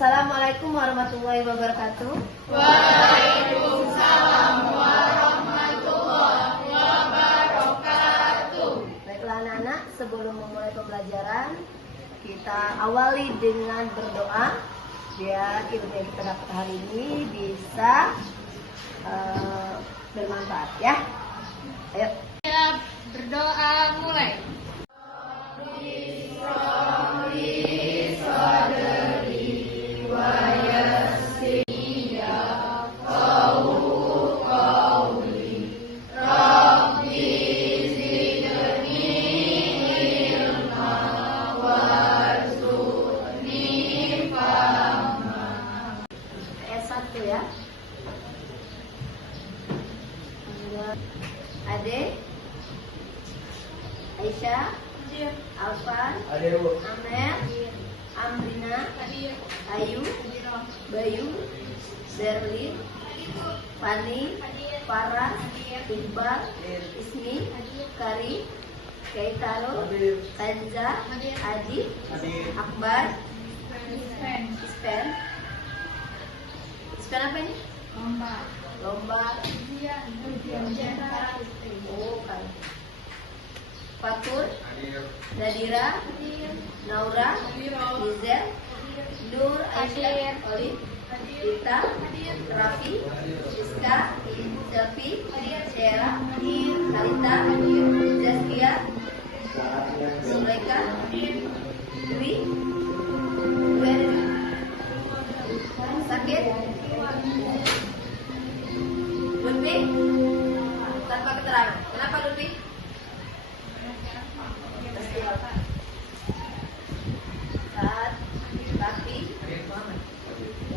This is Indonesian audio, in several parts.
Assalamualaikum warahmatullahi wabarakatuh. Waalaikumsalam warahmatullahi wabarakatuh. Baiklah anak-anak, sebelum memulai pembelajaran, kita awali dengan berdoa biar ilmu yang kita dapat hari ini bisa bermanfaat ya. Ayo. Kita berdoa mulai. Ya. Ade, Aisyah, Alfan, Amer, Amrina, Ayu, Bayu, Berlin, Fani, Farah, Iqbal, Ismi, Kari, Keitaro, Tanza, Adi, Akbar, Ispen. Ispen apa ini? Lomba. Oh, kan. Fatur, Nadira, Naura, Nizel, Nur, Aisyah, Olin, Rita, Rafi, Rizka, Selvi, Syera, Kalita, Zaskia, Suleka, Dwi, Sakit, Lutfi, tanpa keterangan. Kenapa Lutfi?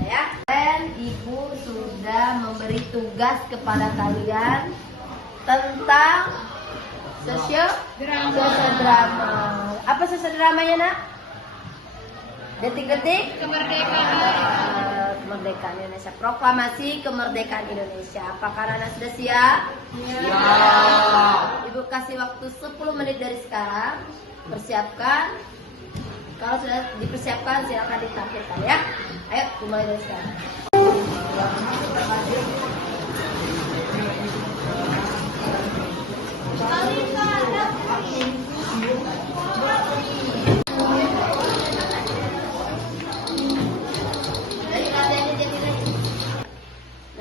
Ya, dan Ibu sudah memberi tugas kepada kalian tentang sosiodrama. Apa sosiodramanya, Nak? Detik-detik kemerdekaan Indonesia. Proklamasi kemerdekaan Indonesia. Apakah anak sudah siap? Ya. Ibu kasih waktu 10 menit dari sekarang. Persiapkan. Kalau sudah dipersiapkan silakan ditampilkan ya. Ayo dimulai dari sekarang.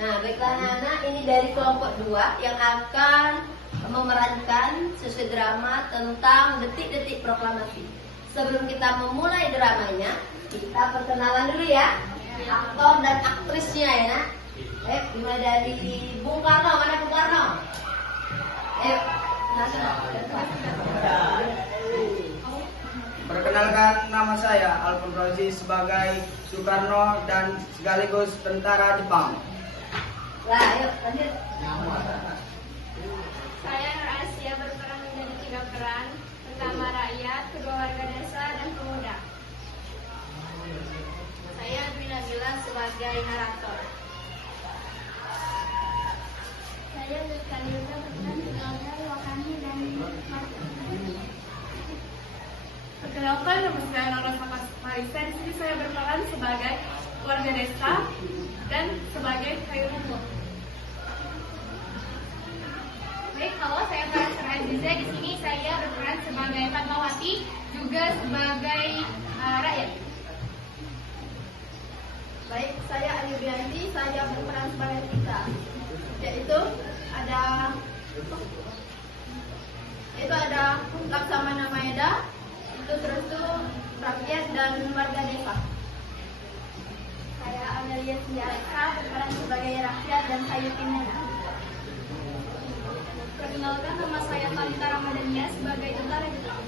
Nah, baiklah anak-anak, ini dari kelompok 2 yang akan memerankan sosiodrama tentang detik-detik proklamasi. Sebelum kita memulai dramanya, kita perkenalan dulu ya, aktor dan aktrisnya ya nak. Ayo dimulai dari Bung Karno. Mana Bung Karno? Ayo. Perkenalkan, nama saya Alfon Rozi sebagai Soekarno dan sekaligus tentara Jepang. Lah, ayo lanjut. Saya Nur Asia berperan menjadi 3 peran. Pertama rakyat, kedua warga desa, dan pemuda. Saya Dwi Nabila sebagai narator. Saya Lutkalilda berperan sebagai Wakani dan Perkenalkan, nama saya Nora Marisa. Di sini saya berperan sebagai warga desa dan sebagai kayu rumput. Baik, halo, saya Farah Aziza. Di sini saya berperan sebagai Fatmawati, juga sebagai rakyat. Baik, saya Ayu Bianti, saya berperan sebagai Tika. Yaitu ada Laksamana Maeda, itu terus rakyat dan warga desa. Saya Amelia Sialeka, berperan sebagai rakyat dan kayu timena. Perkenalkan, nama saya Talita Ramadhania sebagai tentara Jepang.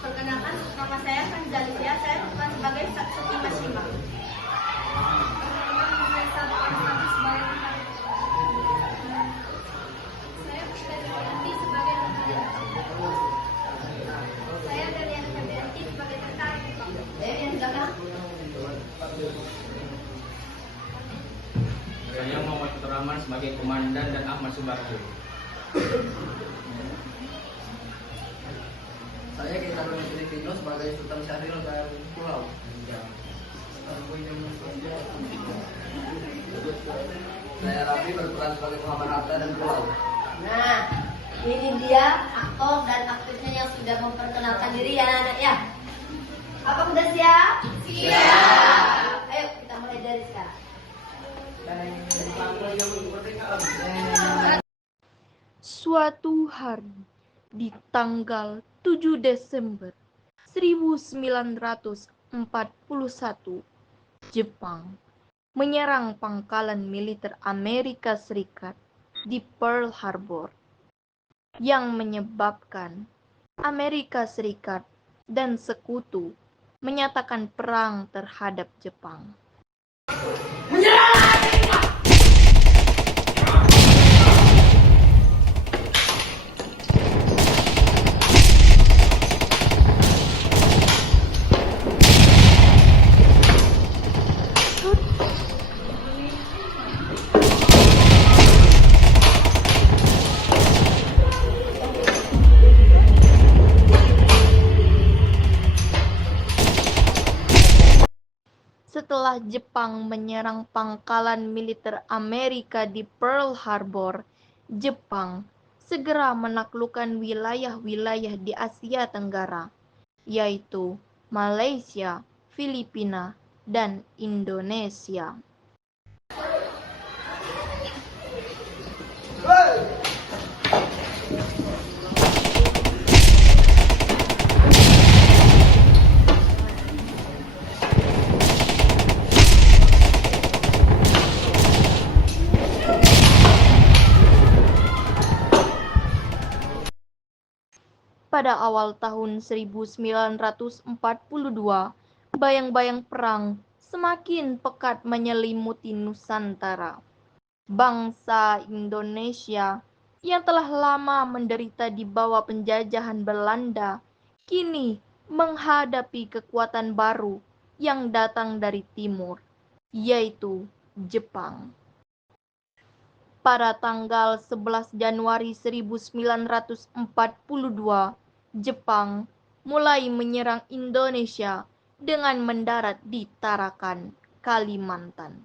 Perkenalkan, nama saya Kanzalia, saya berperan sebagai Satsuki Mashima. Perkenalkan, nama saya Sarah sebagai tentara Jepang. Saya Puspita sebagai tentara Jepang. Saya Dariana Febrianti sebagai tentara Jepang. Yang belakang. Saya Muhammad Rahman sebagai komandan dan Ahmad Subarjo. Saya Keitaro Filipino sebagai Sultan Syahril dan Pulau. berperan sebagai pengaman harta dan pulau. Nah, ini dia aktor dan aktrisnya yang sudah memperkenalkan diri ya anak-anak ya. Apa udah siap? Siap. Ayo kita mulai dari sekarang. Suatu hari di tanggal 7 Desember 1941, Jepang menyerang pangkalan militer Amerika Serikat di Pearl Harbor yang menyebabkan Amerika Serikat dan sekutu menyatakan perang terhadap Jepang. Setelah Jepang menyerang pangkalan militer Amerika di Pearl Harbor, Jepang segera menaklukkan wilayah-wilayah di Asia Tenggara, yaitu Malaysia, Filipina, dan Indonesia. Pada awal tahun 1942, bayang-bayang perang semakin pekat menyelimuti Nusantara. Bangsa Indonesia yang telah lama menderita di bawah penjajahan Belanda kini menghadapi kekuatan baru yang datang dari timur, yaitu Jepang. Pada tanggal 11 Januari 1942, Jepang mulai menyerang Indonesia dengan mendarat di Tarakan, Kalimantan.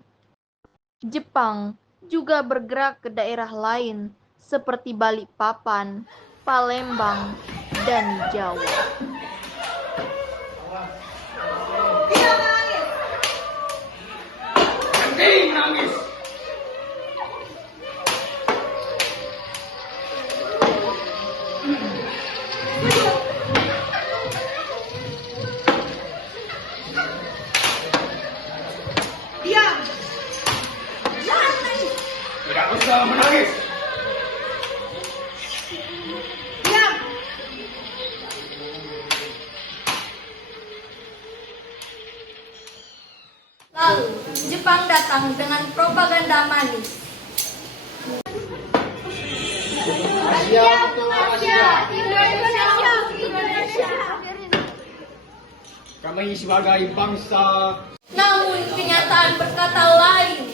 Jepang juga bergerak ke daerah lain seperti Balikpapan, Palembang, dan Jawa. Tidak usah menangis. Lalu, Jepang datang dengan propaganda manis. Kami sebagai bangsa. Namun kenyataan berkata lain.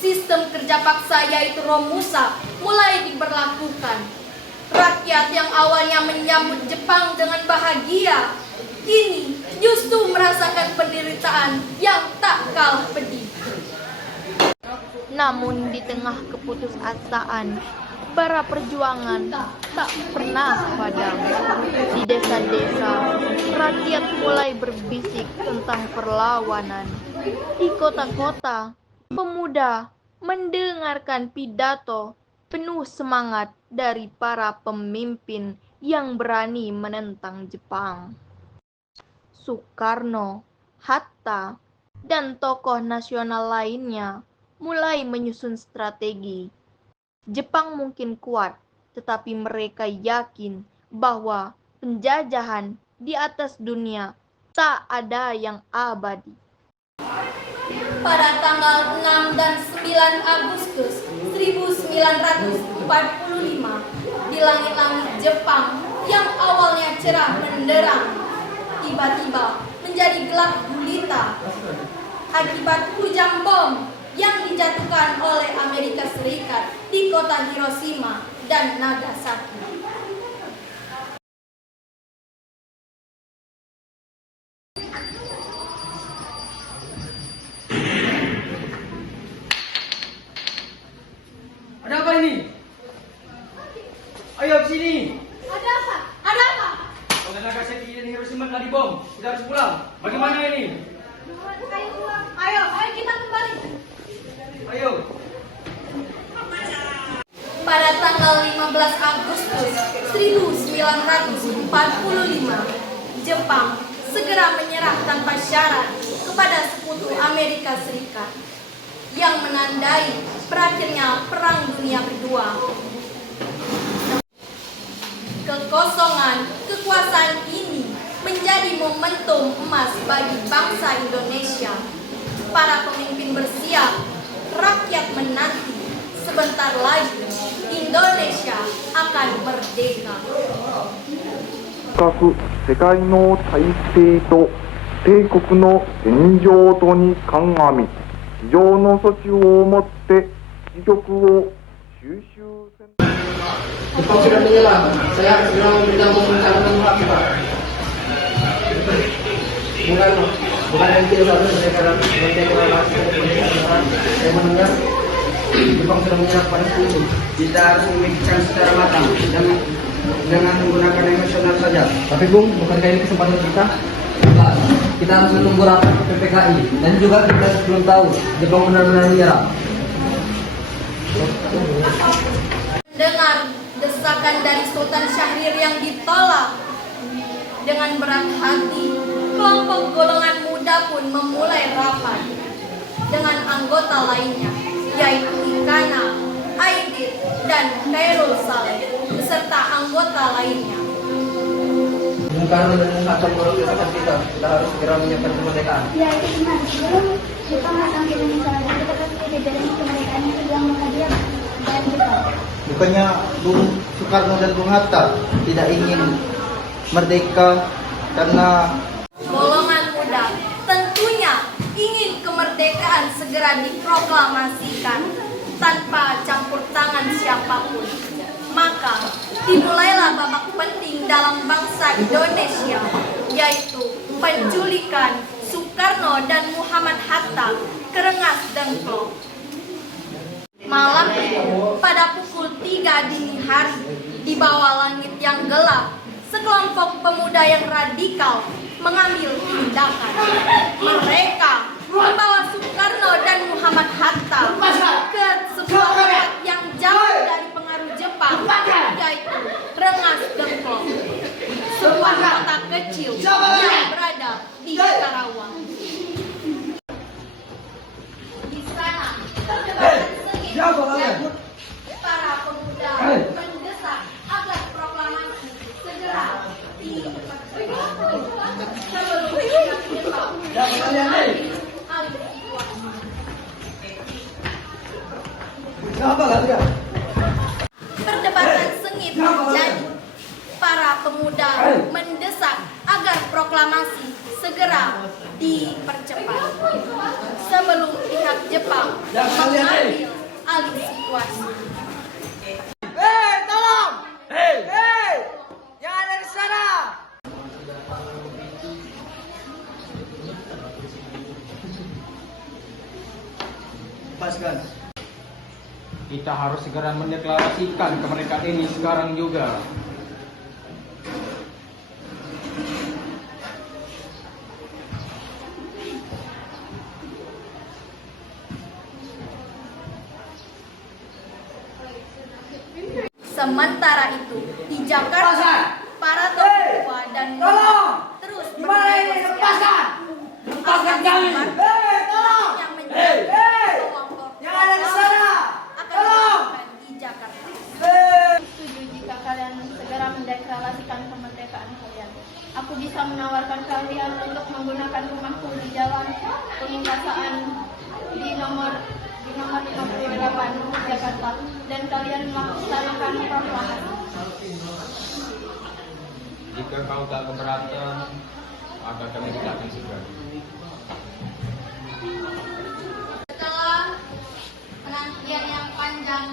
Sistem kerja paksa yaitu Romusa mulai diberlakukan. Rakyat yang awalnya menyambut Jepang dengan bahagia, kini justru merasakan penderitaan yang tak kalah pedih. Namun di tengah keputusasaan, bara perjuangan tak pernah padam. Di desa-desa, rakyat mulai berbisik tentang perlawanan. Di kota-kota, pemuda mendengarkan pidato penuh semangat dari para pemimpin yang berani menentang Jepang. Soekarno, Hatta, dan tokoh nasional lainnya mulai menyusun strategi. Jepang mungkin kuat, tetapi mereka yakin bahwa penjajahan di atas dunia tak ada yang abadi. Pada tanggal 6 dan 9 Agustus 1945, di langit-langit Jepang yang awalnya cerah menderang, tiba-tiba menjadi gelap gulita akibat hujan bom yang dijatuhkan oleh Amerika Serikat di kota Hiroshima dan Nagasaki. Ayo ke sini. Ada apa? Ada apa? Tenaga saya ini Hiroshima telah dibom. Kita harus pulang. Bagaimana ini? Ayo kita kembali. Ayo. Pada tanggal 15 Agustus 1945, Jepang segera menyerah tanpa syarat kepada sekutu Amerika Serikat yang menandai berakhirnya Perang Dunia Kedua. Kekosongan kekuasaan ini menjadi momentum emas bagi bangsa Indonesia. Para pemimpin bersiap, rakyat menanti. Sebentar lagi Indonesia akan merdeka. 各世界の体制と帝国の現状とに鑑み、非常の措置をもって自局を収集せん。 Jepang sudah menyerah. Saya segera meminta mengucapkan Pak. Bukan yang tidak harus saya mendengar Jepang sudah menyerah pada ini. Kita harus memikirkan secara matang dengan menggunakan emosional saja. Tapi Bung, bukankah ini kesempatan kita? Kita harus menunggu rapat PPKI dan juga kita belum tahu Jepang benar-benar menyerah. Dengar desakan dari Sultan Syahrir yang ditolak. Dengan berat hati, kelompok golongan muda pun memulai rapat dengan anggota lainnya, yaitu Ikana, Aidit, dan Khairul Saleh, beserta anggota lainnya. Bung Karno dan Bung Hatta merupakan kita harus segera menyiapkan kemerdekaan. Ya, itu benar. Sebelum Jepang datang ke Indonesia, kita pasti jajaran kemerdekaan itu yang menghadir dan Jepang. Bukannya Bung Soekarno dan Bung Hatta tidak ingin merdeka karena Golongan muda tentunya ingin kemerdekaan segera diproklamasikan tanpa campur tangan siapapun. Maka dimulailah babak penting dalam bangsa Indonesia, yaitu penculikan Soekarno dan Muhammad Hatta ke Rengas Dengklok. Malam itu, pada pukul 3 dini hari, di bawah langit yang gelap, sekelompok pemuda yang radikal mengambil tindakan. Mereka membawa Soekarno dan Muhammad Hatta ke sebuah tempat yang jauh dari pengaruh Jepang, yaitu Rengas Dengklok, sebuah kota kecil yang berada di Karawang. Di sana, perdebatan sengit. Para pemuda mendesak agar proklamasi segera dipercepat sebelum pihak Jepang mengambil alih situasi. Perdebatan sengit terjadi. Para pemuda mendesak agar proklamasi segera dipercepat sebelum pihak Jepang mengambil alih situasi. Tolong! Hei! Yang ada di sana! Lepaskan. Kita harus segera mendeklarasikan kemerdekaan ini sekarang juga. Sementara itu, di Jakarta, para tokoh tua dan muda terus bernegosiasi agar tolong yang menjadi kelompok Yang ada di sana! akan dilakukan di Jakarta. Setuju jika kalian segera mendeklarasikan kemerdekaan kalian. Aku bisa menawarkan kalian untuk menggunakan rumahku di jalan penguasaan di nomor 58 Jakarta dan kalian melaksanakan proklamasi. Jika kau tak keberatan, maka kami tidak akan segera. Setelah penantian yang panjang,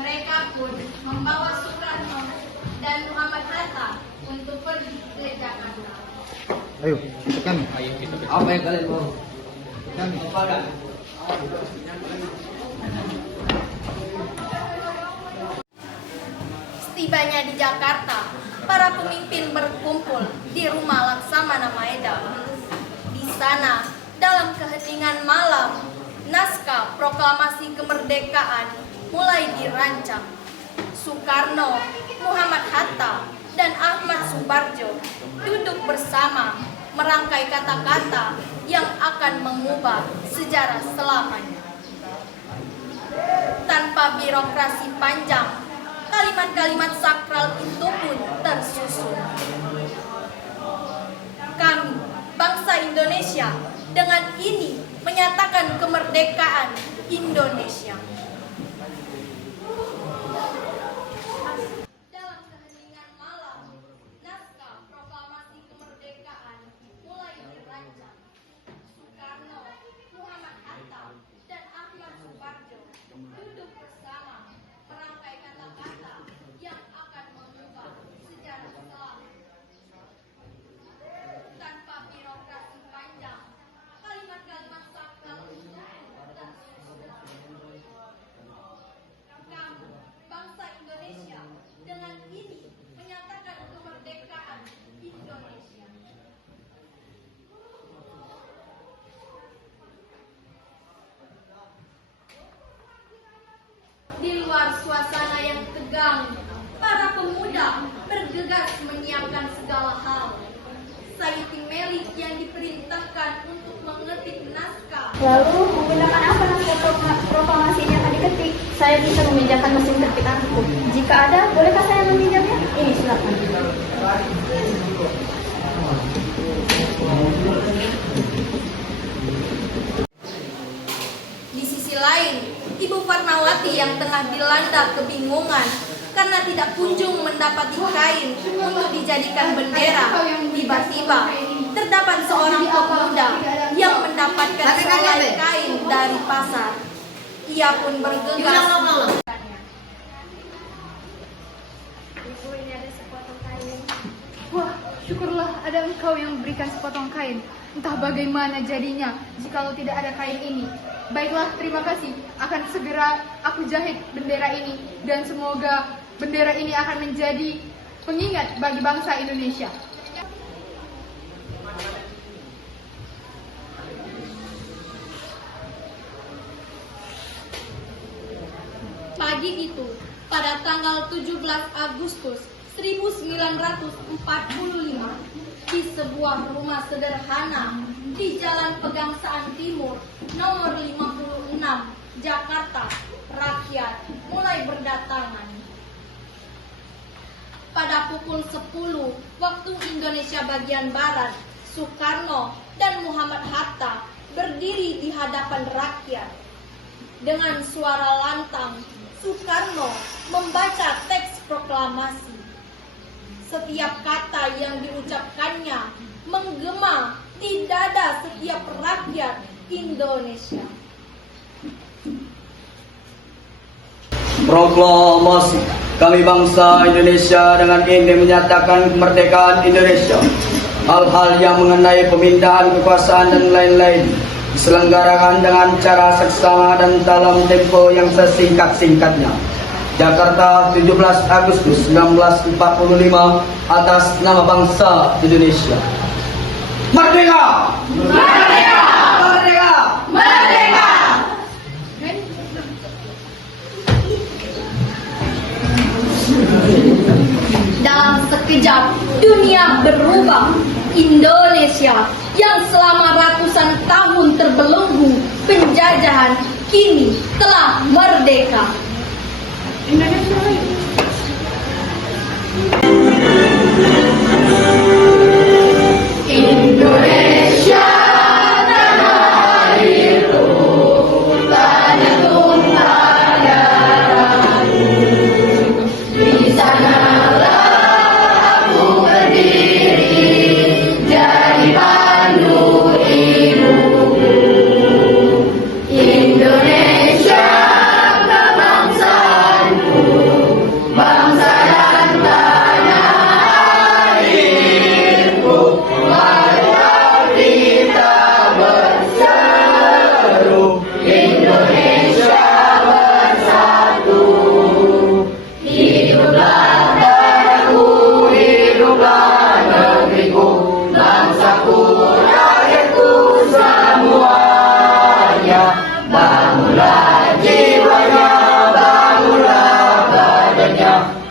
mereka pun membawa Soekarno dan Muhammad Hatta untuk pergi ke Jakarta. ayo tekan. Ayo kita ke Apa yang kalian mau? Kami kepada. Setibanya di Jakarta, para pemimpin berkumpul di rumah Laksamana Maeda. Di sana, dalam keheningan malam, naskah proklamasi kemerdekaan mulai dirancang. Soekarno, Muhammad Hatta, dan Ahmad Subarjo duduk bersama merangkai kata-kata yang akan mengubah sejarah selamanya. Tanpa birokrasi panjang, kalimat-kalimat sakral itu pun tersusun. Kami, bangsa Indonesia, dengan ini menyatakan kemerdekaan Indonesia. Dalam keheningan malam, naskah proklamasi kemerdekaan mulai dirancang. Soekarno, Muhammad Hatta, dan Ahmad Subarjo duduk bersama merangkai kata-kata yang akan mengubah sejarah selamanya. Tanpa birokrasi panjang, kalimat-kalimat sakral itu tersusun. Kami, bangsa Indonesia, dengan ini menyatakan kemerdekaan Indonesia. Di luar suasana yang tegang, para pemuda bergegas menyiapkan segala hal. Sayyidi Melik yang diperintahkan untuk mengetik naskah. Lalu menggunakan apa naskah proklamasi ini akan diketik? Saya bisa meminjamkan mesin ketik aku. Jika ada, bolehkah saya meminjamnya? Ini silakan. Di sisi lain, Ibu Fatmawati yang tengah dilanda kebingungan karena tidak kunjung mendapati kain untuk dijadikan bendera, tiba-tiba terdapat seorang pemuda yang mendapatkan sehelai kain dari pasar. Ia pun bergegas. Ibu, ini ada sepotong kain. Wah, syukurlah ada engkau yang memberikan sepotong kain. Entah bagaimana jadinya jikalau tidak ada kain ini. Baiklah, terima kasih. Akan segera aku jahit bendera ini dan semoga bendera ini akan menjadi pengingat bagi bangsa Indonesia. Pagi itu, pada tanggal 17 Agustus 1945, di sebuah rumah sederhana di Jalan Pegangsaan Timur, nomor 56, Jakarta, rakyat mulai berdatangan. Pada pukul 10 waktu Indonesia bagian Barat, Soekarno dan Muhammad Hatta berdiri di hadapan rakyat. Dengan suara lantang, Soekarno membaca teks proklamasi. Setiap kata yang diucapkannya menggema di dada setiap rakyat Indonesia. Proklamasi kami bangsa Indonesia dengan ini menyatakan kemerdekaan Indonesia. Hal-hal yang mengenai pemindahan kekuasaan dan lain-lain diselenggarakan dengan cara seksama dan dalam tempo yang sesingkat-singkatnya. Jakarta, 17 Agustus 1945, atas nama bangsa Indonesia. Merdeka! Merdeka! Merdeka! Merdeka! Dalam sekejap, dunia berubah. Indonesia yang selama ratusan tahun terbelenggu penjajahan kini telah merdeka. Indonesia tanah airku, tanah tumpah darahku. Di sanalah aku berdiri jadi pandu ibuku. Indonesia kebangsaanku,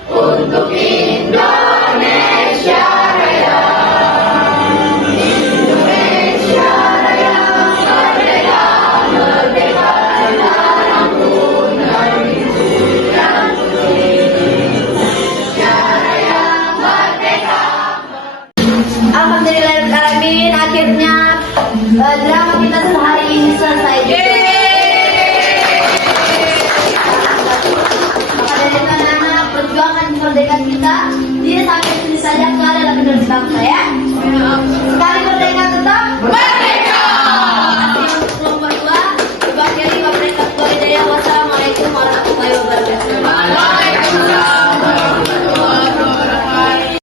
untuk Indonesia Raya. Indonesia Raya, merdeka, merdeka, sekarang tunai dan suci. Indonesia Raya, merdeka. Alhamdulillahirrahmanirrahim, akhirnya drama kita sehari ini selesai. Maka dari karena perjuangan kemerdekaan kita tidak sampai sini saja, karena adalah penerus bangsa